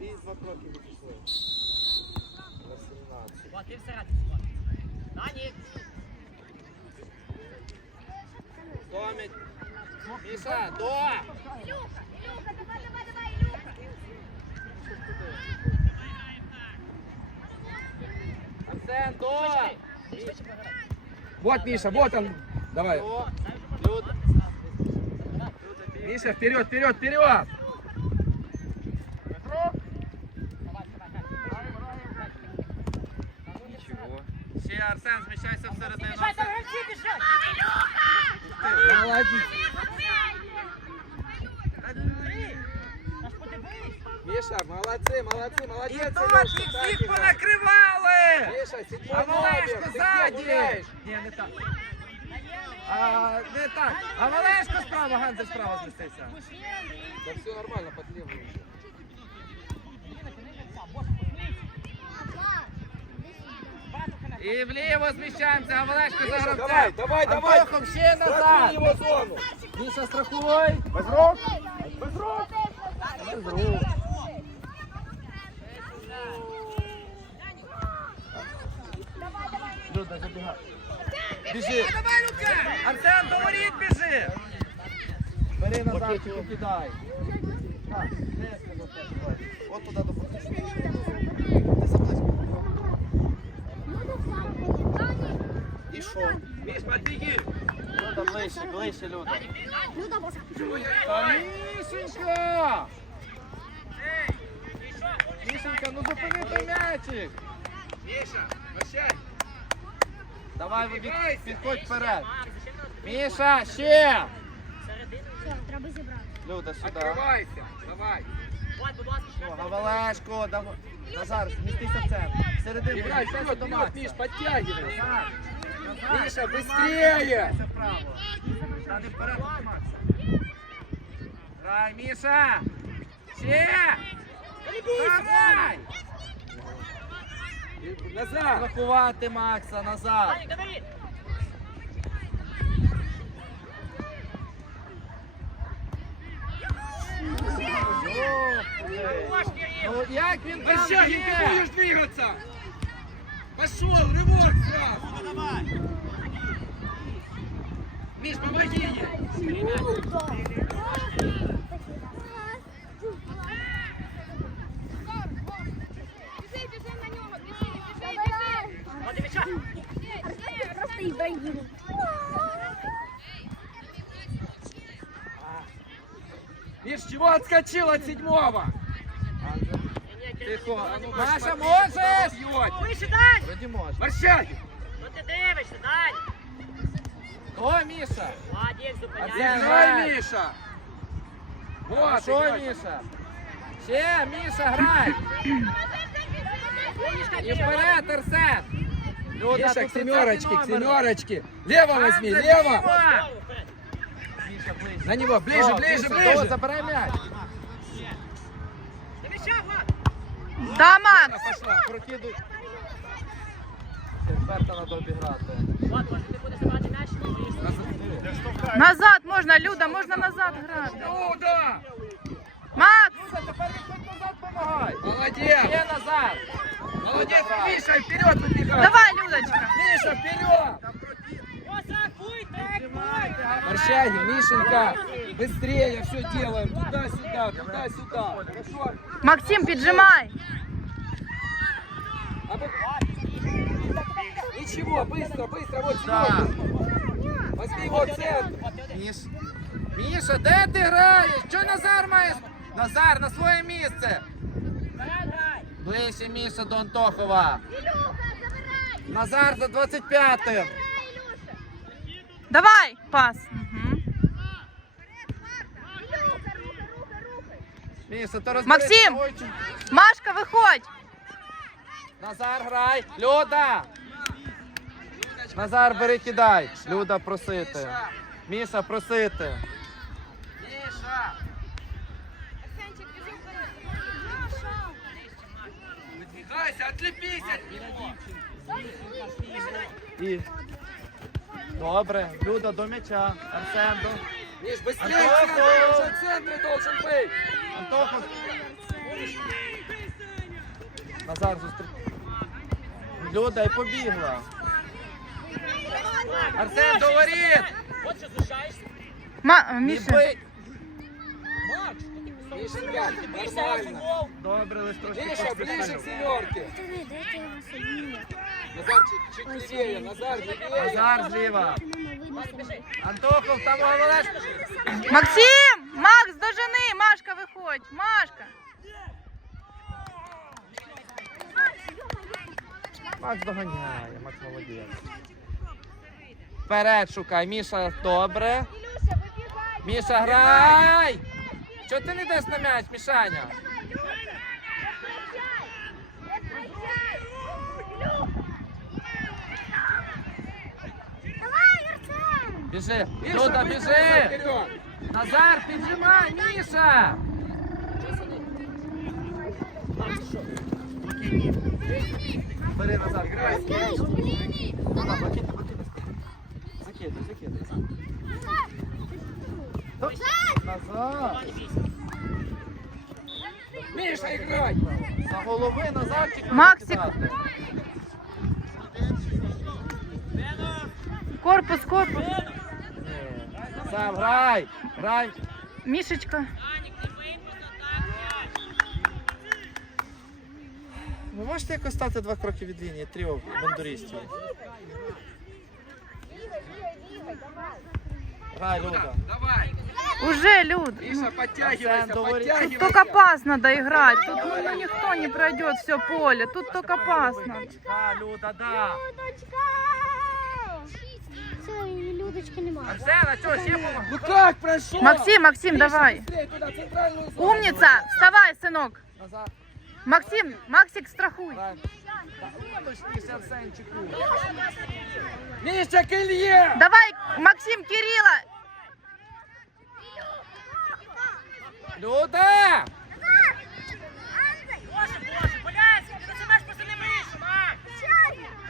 І два кроки відійшли. На 17. Вот, ти всередині. вот. Дані. Домить. Міша, до! Илюха, Илюха, давай, давай, давай, Илюха. Арсен, до! Ти швидше програй. Вот, Миша, вот он. Давай. До! Люда. Миша, вперед, вперед, вперед. Арсен, зміщайся всередину. Біжать, там гравці біжать. Молодец. Та ж подивись. Миша, молодцы, молодцы, І молодец. тут Илюшка, їх так всіх играй. понакривали! Миша, седьмой А номер, Малешко ты где ззаді! гуляешь? Ні, не так. А, не так. А Малешко справа, Ганза справа змістився. Да все нормально, под левую. І вліво зміщаємося, а Малешко за гравцем. давай, давай, давай. Антохом ще назад. его зону. Міша, страхуй. Без рук. Без рук. Без рук. Люда. Біжи. Давай, Люка. Арсен, до воріт біжи. Бери назад, кидай. От туди до І що? Миш, подбеги. Люда, ближче, ближче, Люда. Люда, босса. Та Мишенька! Мишенька, ну зупини той м'ячик. Миша, прощай. Давай, ви від- підходь вперед. Міша, ще. Все, треба зібрати. Люда, сюди. Открывайся. Давай. Вот, будь ласка, О, Гавалешко, давай. Назар, змістися в центр. Середину. Играй, змістися вперед, до вперед, Макса. Миш, подтягивай. Назар. Миша, быстрее. Грай, Міша. Ще. Давай. Назад. Рахувати Макса, назад. Як він там є? ты будешь двигаться. Пошел, рывок сразу. Миш, помоги ей. Біжи, біжи на нього, біжи, біжи, біжи. От, дивіться. Просто і бейгіну. Миш, чего отскочил от седьмого? Тихо. А ну, Маша, смотри, можеш? бьет. Вище, Дань. Вроді можеш. Прощай. Ну ти дивишся, Дань. О, Міша. Молодець, зупиняй. Арсен, Играй, Миша. Вот, Що, играй. Міша? Ще, Міша, грай. І вперед, Арсен. Люда, Миша, тут к семерочке, к 30 номер. семерочке. Лево возьми, Ганза, лево. лево. Міша, ближче. На него, ближе, О, ближе, Міша, ближе. о, Забирай м'яч. Да, Макс! Пошла, прокидуй. Тепер треба обіграти. Влад, може ти будеш забирати м'яч? Назад можна, Люда, можна назад грати. Ну да. Макс! Люда, тепер відходь назад, помагай. Молодец. Ще назад. Молодец, Давай. Миша, вперед выбегай. Давай, Людочка! Миша, вперед. Посакуйте, Тримайте, Маршаги, Мишенька, быстрее все делаем. Туда-сюда, туда-сюда. Хорошо? Максим, піджимай! А вы- Ничего, быстро, быстро, вот Да. сюда. Возьми его в центр. Міш... Міша, де ти граєш? Що Назар має? Назар, на своє місце. Вперед грай. Ближче Міша до Антохова. Ілюха, забирай. Назар за 25-м. Давай! Пас! Угу. Міша, то. Максим! Ой, чи- Машка, виходь! Назар, грай. Люда. Назар, бери, кидай. Люда, просити. Міша, просити. Миша. Арсенчик, біжи вперед. Маша. Выдвигайся, отлепись от него. І... Добре. Люда, до м'яча. Арсен, до... Миш, быстрее, Антохов. в центр, уже в центре должен быть. Антохов. Назар зустріч. Люда і побігла. Арсен, до воріт! От що. Ма... Міша. Макс, на нормально. футбол. Добре, лиш трошки Миша, ближе к семерке. Назарчик, чуть левее. Назар, левее. Назар зліва. Антохов, там головеш. Максим! Макс, дожени! Машка, виходь! Машка! Макс доганяє, Макс молодець. Вперед шукай, Міша, добре. Міша, грай! Чого ти не йдеш на м'яч, Мішаня? Біжи, Люда, біжи! Назар, піджимай, Міша! Бери Назар, грай. Закидай, закидай. Назар! Миша, играй. За голови Назарчик треба Максик. Корпус, корпус! Ні. Сам грай! Грай! Мішечка. Ви можете якось стати два кроки від лінії трьох бандуристів? Грай, Люда. Давай. Уже, Люд. Миша, подтягивайся, Арсен, говори. Тут подтягивайся. только пас надо играть. Тут ну, ну, никто не пройдет все поле. Тут только пас надо. Да, Люда, да. Людочка! Все, і Людочки немає. Арсен, а чого ще помогай? Ну как прошел? Максим, Максим, Миша, давай. быстрее туда, центральную зону. Умница! Вставай, сынок. Назад. Максим, Максик, страхуй. Грай. Та Точніше, Арсенчику. Миша, к Илье. Давай, Максим, Кирилла. Люда! Боже, боже, Поляцький, ти називаєш просто не мишу, Макс.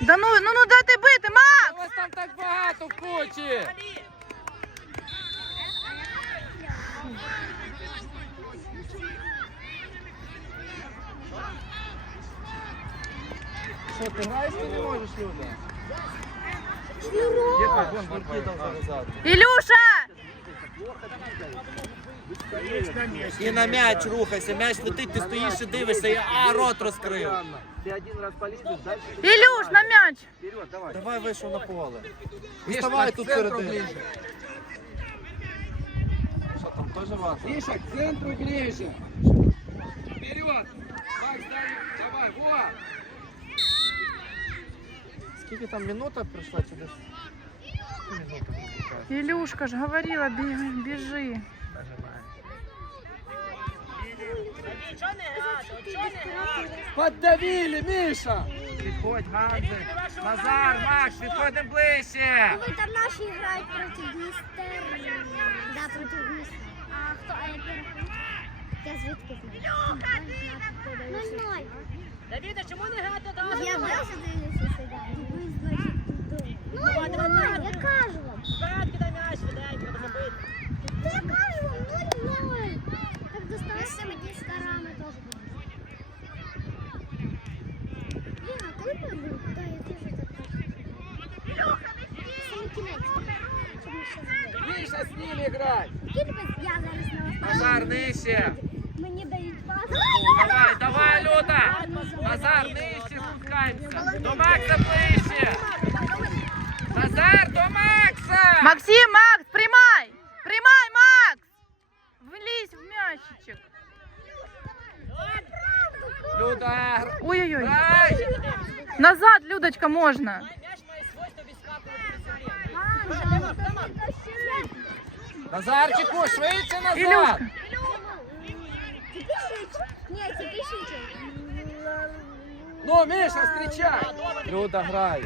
Да ну, ну, ну дайте бити, Макс! Там так багато в кучі! Що, ти граєш, ти не можеш, Люда? Є вон, бурки там зав'язати. Илюша! І на м'яч рухайся, м'яч летить, ти стоїш і дивишся, і а, рот розкрив. Ты один раз полезешь, дальше Илюш, на мяч! вперед, давай. Давай вийшов на поле. Вставай тут середину. ближе. Що там, теж вата? Миша, к центру ближе. Вперед. Макс, дай, давай, вот. Скільки там минута пройшла чи десь? Минута. Илюшка ж говорила, бежи, бежи. Не не? Поддавили, Миша. Підходь, Ганзик. Назар, Макс, підходимо ближче. Ви там наші грають проти Дністер. Да, проти Дністер. А хто? А який рахунок? Я звідки знаю? Ноль-ноль. Давіда, чому не грати одразу? Я бачу дивлюся сюди. Туди. Ноль-ноль, я кажу вам. Назар, нижче. Мені дають пас. Давай, давай, Люда. Назар, нижче спускаємося. До Макса ближче. Назар, до Макса. Максим, Макс, прямай! Прямай, Макс! Влезь в мячичек. Люда, гр- Ой-ой-ой. грай. Назад, Людочка, можно. М'яч має свойство відскакувати від землі. Назарчику, швидше назад. Илюшка. Ні, це пишіть. Ну, Миша, встречай. Люда, грай.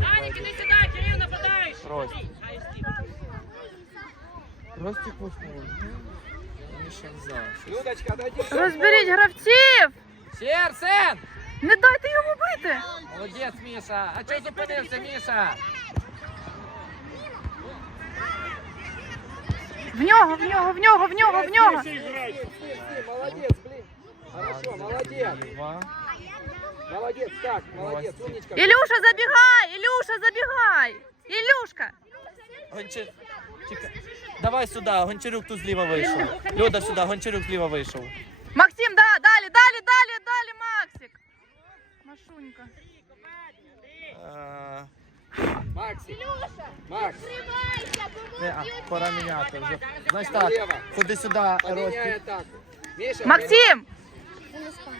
Данік, іди сюди, Кирил, нападаєш. Ростик. Хай стій. Ростик уснув. Міша взяв. Людочка, дойди. Розберіть гравців! Ще, Арсен! Не дайте йому бити! Молодець, Міша. А чого зупинився, Міша? В нього, в нього, в нього, в нього, в нього. Молодец, блин. Хорошо, молодец. Два. Молодец, так, молодец, умничка. Ілюша, забігай! Ілюша, забігай! Ілюшка! Гончар... Чекай. Давай сюди, Гончарюк тут зліва вийшов. Люда сюди, Гончарюк зліва вийшов. Максим, да, далі, далі, далі, далі, Максик. Машунька. Е, Максик. Макс, Не, а, пора міняти вже. Значить так, ходи сюди, поменяй Ростик. атаку. Миша, Максим!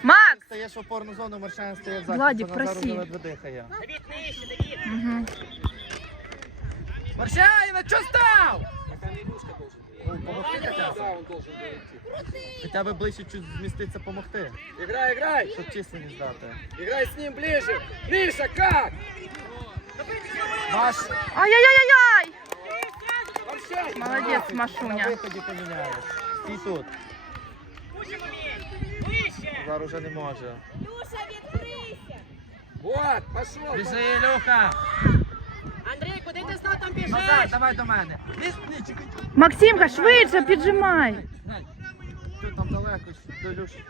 Макс! Стаєш в опорну зону, Маршан стає в Владик, захист, проси. ледве дихає. Давид, нижче, Давид. Угу. Маршаїна, що став? Ну, помогти хоча б. Да, он должен был. Хоча б ближче чуть зміститися, помогти, Играй, играй. щоб численність дати. Играй с ним ближе. Миша, как? Маш, Ай-яй-яй-яй! Вообще. Молодець, на Машуня. виході поміняєш. Стій тут. Пушимо м'яч. Вище. Назар уже не може. Вот, пошел. Біжи, Ілюха. Андрій, куди ти знов там біжиш? Назар, давай до мене. Ні, ні, чекай. Максимка, швидше піджимай. Глянь. Що там далеко, до Ілюші.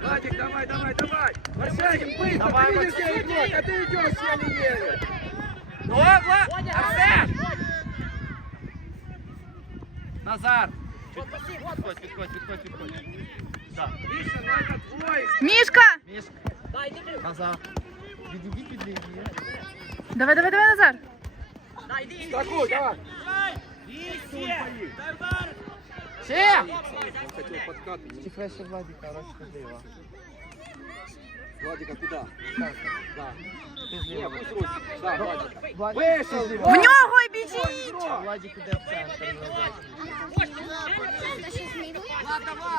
Владик, давай, давай, давай. Маршанин, быстро. Давай, ты видишь, Максим. я игрок, а ты идешь еле-еле. Ну, Влад, Арсен! Назар! Підходь, підходь, підходь, підходь. Так, Миша, ну это твой. Мішка! Мішка, Дай, йди. Назар. Відійди під лінію. Давай, давай, давай, Назар. Дай, йди. Такой, давай. Ще! Он хотел подкатывать. Чи краще Владіка, Ростик зліва. Владика куда? Да. пусть Ростик. Да, Владик. Владик, ти зліва. В нього й біжіть! Владик іде в центр.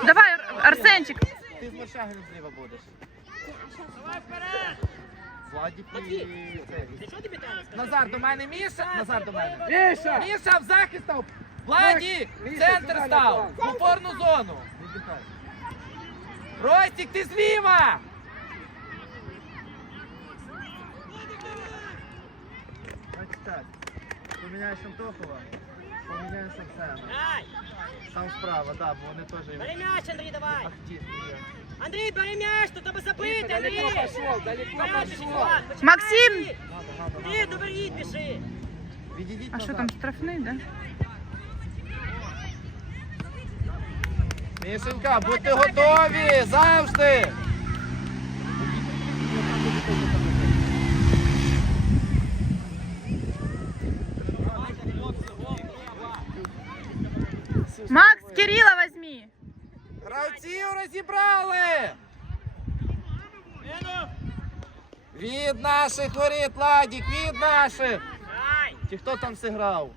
Давай, Арсенчик. Ти з Маршагином зліва будеш. Владик і цей. Що тобі треба? Назар до мене, Міша! Назар до мене. Миша! Міша в захист став! Владік! Міша, В центр сюди на став! В план. опорну зону! Віддихай. Ростик, ти зліва! Значить так, поміняєш Антохова, поміняєш Арсена. Дай. Там справа, да, бо вони теж Бери м'яч, Андрій, давай. активні є. Андрій, бери м'яч, тут тебе Миша, забити, Андрій. далеко пошел, далеко М'яч, пошел. Влад, почекай. Максим! Надо, надо, Андрій, надо. доберіть, біжи. Відійдіть А що назад. там, штрафний, да? Мішенька, будьте готові завжди! Макс, Кирилла возьми. Гравців розібрали! Від наших воріт, Ладік, від наших! Чи хто там зіграв?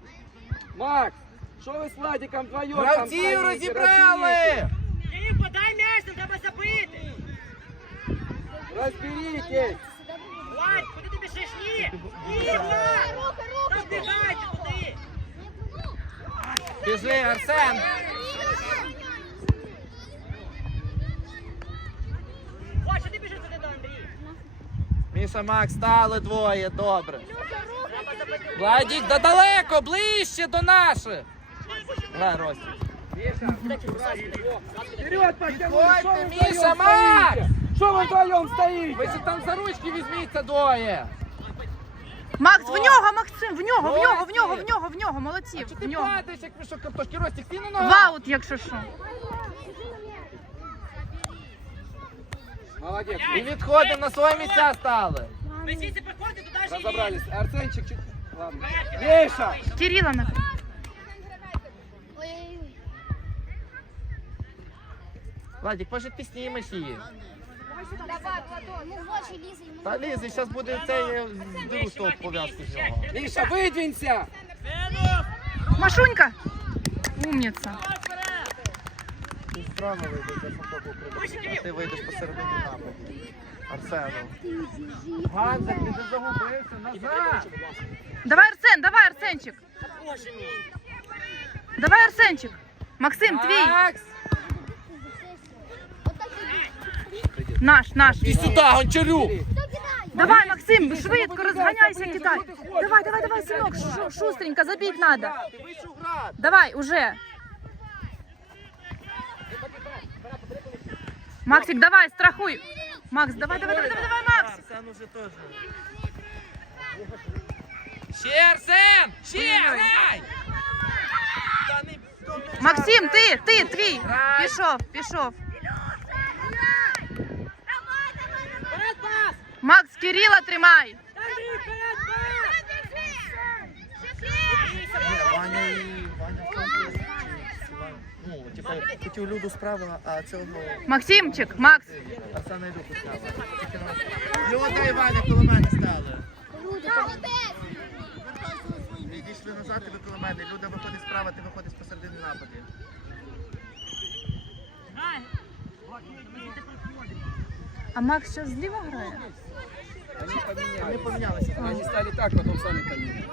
Макс, что вы с Владиком вдвоем там Гравців розібрали! Андрій, подай м'яч, тут тебе забити. Разберитесь! Влад, куди ти біжиш? Ні. Ні, Влад. Та вбігайте туди. Біжи, Арсен! Влад, що ти біжиш туди до Андрія? Міша, Макс, стали двоє, добре. Треба. Владік, да далеко, ближче до наших! Грай, Ростик. Вперед, Миша, вдвоем Макс! стоите? Что вы вдвоем стоите? Ви ще там за ручки візьміться двоє! Макс, в нього, Максим, в нього, в нього, в нього, в нього, в нього, молодці, Чи в ти нього. падаєш, як мішок картошки? Ростик, ти на ногу! Ваут, якщо що. Молодец. І відходимо на свої місця стали. Ви звідси приходите, туди ж і Разобрались. Арсенчик чуть... Ладно. Миша! Кирилла на. Владик, може ти знімеш її? Давай, Платон. Ну, в очі лізе. йому Та не лізе, зараз буде цей здеру з того пов'язку з нього. Миша, выдвинься! Машунька. Умниця. Ти справа вийдеш, я сам току прийду. А ти вийдеш посередині нападу. Арсену. Ганзик, ти вже загубився, назад! Давай, Арсен, давай, Арсенчик. Давай, Арсенчик. Максим, твій. Макс! Наш, наш. І сюди, Гончарюк! Давай, Максим, швидко розганяйся, кидай. Давай, давай, давай, синок, шу- шустренько, забить надо. Давай, уже. Максик, давай, страхуй. Макс, давай, давай, давай, давай, давай, Макс. Арсен уже теж. Ще, Арсен! Ще, грай! Та не- то не Максим, ти, ти, твій. Пішов, пішов. Макс, Кирила тримай. Ваня і Ваня. Ну, типу, хотів Люду справила, а цього Максимчик, Макс. Люду справила. Тільки нас- Люда і Ваня коло мене стали. Відійшли назад і ви коло мене. Люда виходить справа, ти виходиш посередині нападі. А Макс що зліва грає? Они Вони поменялись. помінялися. Они стали так, потом сами поменялись.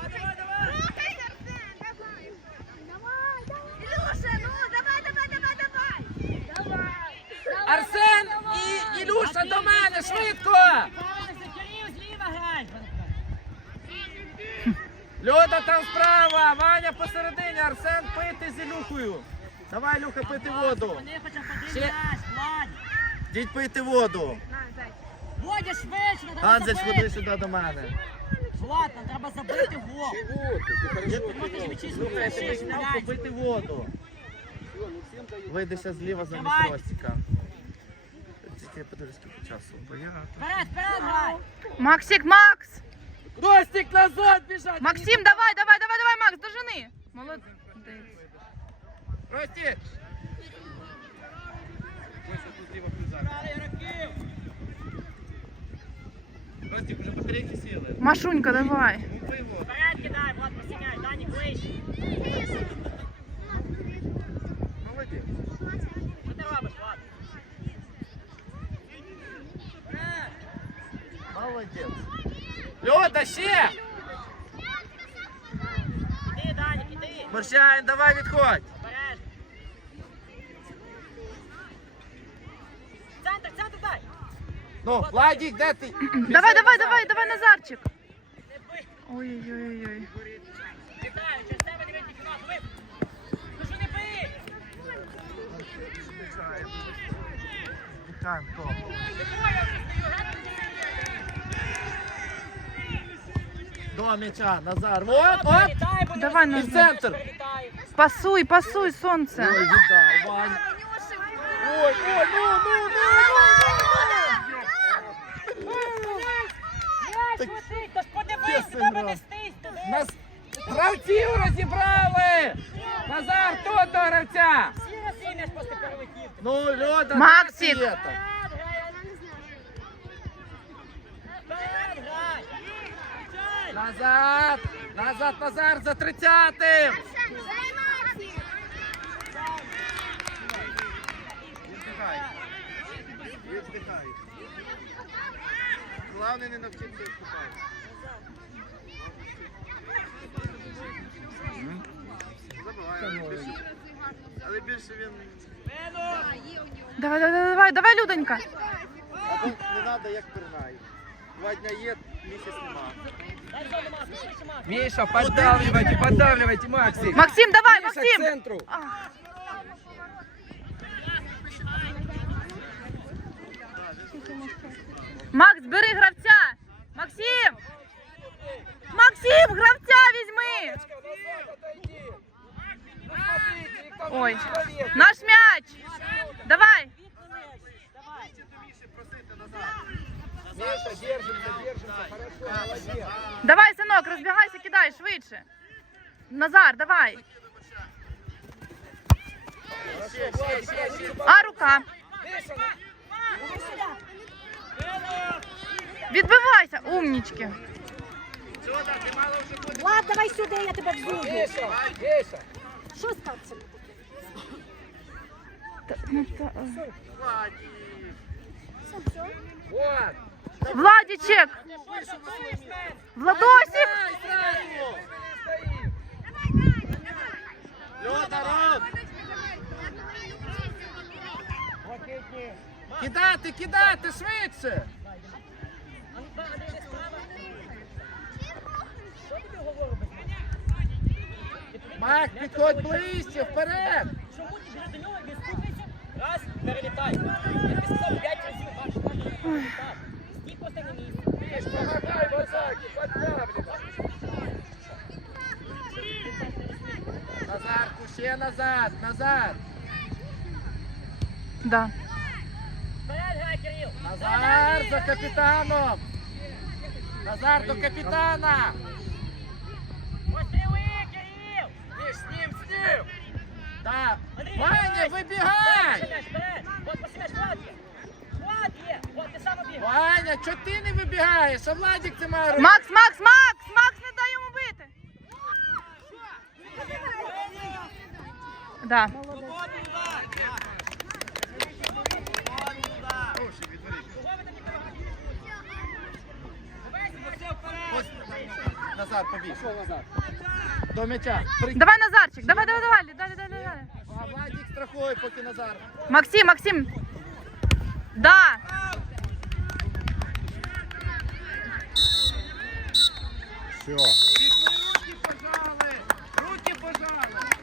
Арсен і Ілюша до мене, швидко! Люда там справа, Ваня посередині, Арсен пити з Ілюхою. Давай, Люха, пити воду. Вони хоча б один м'яч, Владь. Діть пити воду. Водя швидше, треба Анзель, забити. ходи сюди до мене. Влад, нам треба забити гол. Чего ты? Ты хорошо Можеш м'ячі Слухай, я швидше тобі сказав грати. попити воду. Всё, ну всем даю. Вийдеся зліва замість Давай. Ростіка. Тільки я подивлюсь, скільки часу. Бо я... Вперед, вперед грай. Максик, Макс. Ростик назад бежать! Максим, давай, давай, давай, давай, Макс, дожени. Молодець. Ростік! Ростік, уже батарейки сіли. Машунька, давай. Купи воду. Вперед кидай, Влад, посіняй, Данік вище. Молодець. Що ти робиш, Влад? Молодець. Люда, ще! Іди, Данік, іди. Маршайн, давай відходь. Ну, Владік, де ти? Давай, давай, давай, давай, Назарчик. Не бий. Ой-ой-ой. Вітаю, через тебе не вийти фінал. Ви. Ну що не бий? Дихаємо, Том. До м'яча, Назар. Вот, от. Вітай, бо не Давай, І в Назар. центр. Вітай. Пасуй, пасуй, сонце. Ой, віддай, Вань. Ой, ой, ну, ну, ну, Летить, тож подивись, хто мене стись туди. Нас гравців розібрали! Назар, тут до гравця! Всі на просто перелетів. Ну, Льода, Максик. Назад! Назад, Назар, за тридцятим! Віддихай. Віддихай. Головне не навчитися віддихати. Забиває. більше- Але більше він... Давай, давай, давай, давай, Людонька. Або не треба, як пирнай. Два дня є, місяць нема. Дай зону маску, швидше маску. Миша, поддавливайте, поддавливайте, Максик! Максим, давай, Миша, к Максим. центру! Макс, бери гравця. Максим. Максим, гравця візьми. Ой. Наш м'яч. Давай. Давай, синок, розбігайся, кидай швидше. Назар, давай. А рука. Відбивайся, умнічки. Влад, давай сюди, я тебе взую. Що з ну, Вот! Владічек. Владосик. Льода, роб! Кидати, кидати, швидше! Мак, підходь ближче, вперед! Чому ти до нього відступиться? Раз, перелітай. Я тобі сказав, п'ять разів, ваш, ваш, так. Стій просто на місці. Ти ж помагай в атаці. Назад, ще назад, назад. Да. Назар за капітаном! Назар до капітана! Миш, с ним, с ним. Так, Ваня, вибігай! Ти. Ваня, чого ти не вибігаєш? А Владик це має робити. Макс, Макс, Макс! Макс, не дай йому бити! Да. Назар, побіг. Назад. До м'яча. При- Давай, Назарчик, давай, давай, давай, далі, далі, далі. А Владик страхує, поки Назар. Максим, Максим. Да. Все.